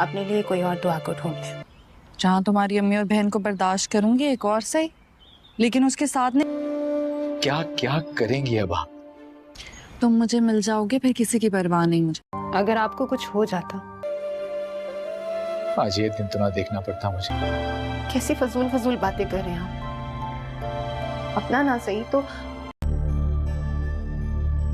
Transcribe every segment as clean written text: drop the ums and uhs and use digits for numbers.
अपने लिए कोई और दुआ को ढूंढ ले। जहाँ तुम्हारी अम्मी और बहन को बर्दाश्त करूंगी एक और सही, लेकिन उसके साथ नहीं। क्या क्या करेंगी अब आप? तुम मुझे मिल जाओगे, फिर किसी की परवाह नहीं मुझे। अगर आपको कुछ हो जाता, आज ये दिन तो ना देखना पड़ता मुझे। कैसी फजूल फजूल बातें कर रहे हैं आप। अपना ना सही तो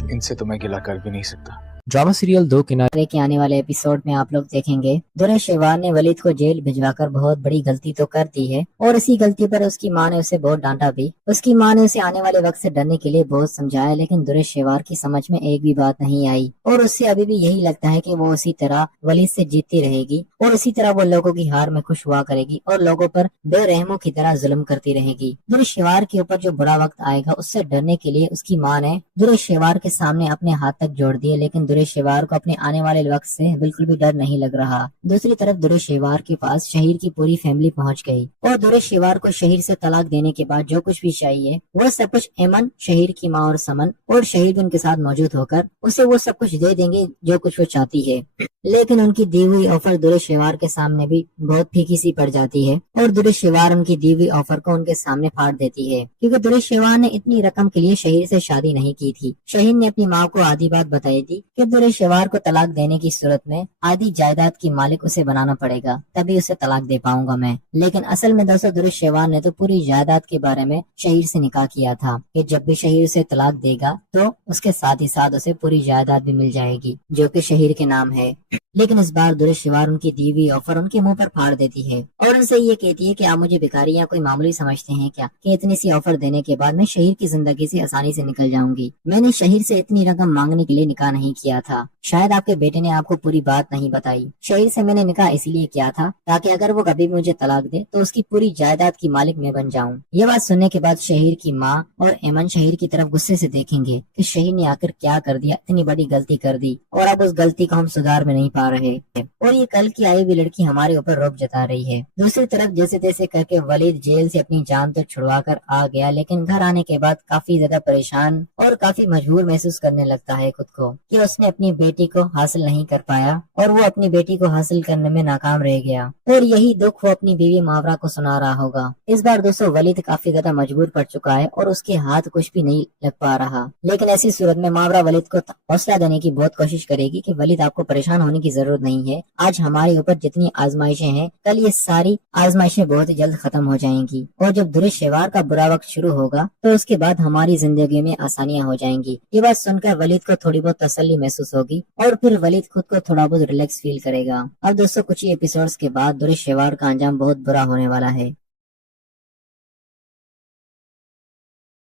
इनसे तो मैं गिला कर भी नहीं सकता। ड्रामा सीरियल दो किनारे के आने वाले एपिसोड में आप लोग देखेंगे दुर्र शेवार ने वलीद को जेल भिजवाकर बहुत बड़ी गलती तो कर दी है, और इसी गलती पर उसकी माँ ने उसे बहुत डांटा भी। उसकी माँ ने उसे आने वाले वक्त से डरने के लिए बहुत समझाया, लेकिन दुर्र शेवार की समझ में एक भी बात नहीं आई, और उससे अभी भी यही लगता है कि वो उसी तरह वलीद से जीतती रहेगी और इसी तरह वो लोगों की हार में खुश हुआ करेगी और लोगों पर बेरहमों की तरह जुल्म करती रहेगी। दुर्र शेवार के ऊपर जो बुरा वक्त आएगा उससे डरने के लिए उसकी माँ ने दुर्र शेवार के सामने अपने हाथ तक जोड़ दिए, लेकिन दुर्र शेवार को अपने आने वाले वक्त से बिल्कुल भी डर नहीं लग रहा। दूसरी तरफ दुर्र शेवार के पास शहीर की पूरी फैमिली पहुंच गई, और दुर्र शेवार को शहीर से तलाक देने के बाद जो कुछ भी चाहिए वो सब कुछ एमन, शहीर की माँ और समन और शहीर भी उनके साथ मौजूद होकर उसे वो सब कुछ दे देंगे जो कुछ वो चाहती है। लेकिन उनकी दी हुई ऑफर दुर्र शेवार के सामने भी बहुत फीकी सी पड़ जाती है, और दुर्र शेवार उनकी दी हुई ऑफर को उनके सामने फाड़ देती है, क्योंकि दुर्र शेवार ने इतनी रकम के लिए शहीर से शादी नहीं की थी। शहीर ने अपनी माँ को आधी बात बताई थी कि दुर्र शेवार को तलाक देने की सूरत में आधी जायदाद की मालिक उसे बनाना पड़ेगा, तभी उसे तलाक दे पाऊंगा मैं। लेकिन असल में दोस्तों दुर्र शेवार ने तो पूरी जायदाद के बारे में शहीर से निकाह किया था कि जब भी शहीर उसे तलाक देगा तो उसके साथ ही साथ उसे पूरी जायदाद भी मिल जाएगी जो कि शहीर के नाम है। लेकिन इस बार दुर्र शेवार उनकी दी हुई ऑफर उनके मुंह पर फाड़ देती है और उनसे ये कहती है कि आप मुझे भिखारी या कोई मामूली समझते हैं क्या, कि इतनी सी ऑफर देने के बाद मैं शहीर की जिंदगी से आसानी से निकल जाऊंगी। मैंने शहीर से इतनी रकम मांगने के लिए निकाह नहीं किया था, शायद आपके बेटे ने आपको पूरी बात नहीं बताई। शहीर से मैंने निकाह इसलिए किया था ताकि अगर वो कभी मुझे तलाक दे तो उसकी पूरी जायदाद की मालिक मैं बन जाऊं। ये बात सुनने के बाद शहीर की माँ और एमन शहीर की तरफ गुस्से से देखेंगे कि शहीर ने आकर क्या कर दिया, इतनी बड़ी गलती कर दी और अब उस गलती को हम सुधार में नहीं पा रहे, और ये कल की आई हुई लड़की हमारे ऊपर रोब जता रही है। दूसरी तरफ जैसे तैसे करके वलीद जेल से अपनी जान तो छुड़वा कर आ गया, लेकिन घर आने के बाद काफी ज्यादा परेशान और काफी मजबूर महसूस करने लगता है खुद को कि उसने अपनी बेटी को हासिल नहीं कर पाया और वो अपनी बेटी को हासिल करने में नाकाम रह गया, और यही दुख वो अपनी बीवी मावरा को सुना रहा होगा। इस बार दोस्तों वलीद काफी ज्यादा मजबूर पड़ चुका है और उसके हाथ कुछ भी नहीं लग पा रहा, लेकिन ऐसी सूरत में मावरा वलीद को हौसला देने की बहुत कोशिश करेगी कि वलीद आपको परेशान होने की जरूरत नहीं है, आज हमारे ऊपर जितनी आजमाइशें हैं कल ये सारी आजमाइशें बहुत जल्द खत्म हो जाएंगी, और जब दुर्र शेवार का बुरा वक्त शुरू होगा तो उसके बाद हमारी जिंदगी में आसानियां हो जाएंगी। ये बात सुनकर वलीद को थोड़ी बहुत तसल्ली महसूस होगी और फिर वलीद खुद को थोड़ा बहुत रिलैक्स फील करेगा। अब दोस्तों कुछ ही एपिसोड्स के बाद दुर्र शेवार का अंजाम बहुत बुरा होने वाला है।